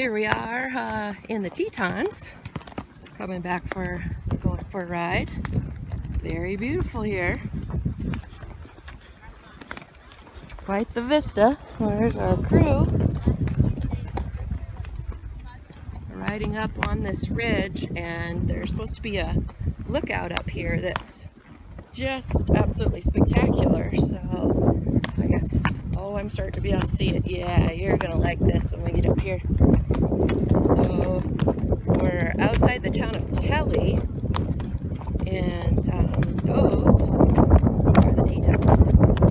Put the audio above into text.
Here we are in the Tetons, coming back going for a ride. Very beautiful here. Quite the vista. There's our crew. We're riding up on this ridge, and there's supposed to be a lookout up here that's just absolutely spectacular. So I guess, I'm starting to be able to see it. Yeah, you're gonna like this when we get up here. So we're outside the town of Kelly, and those are the Tetons.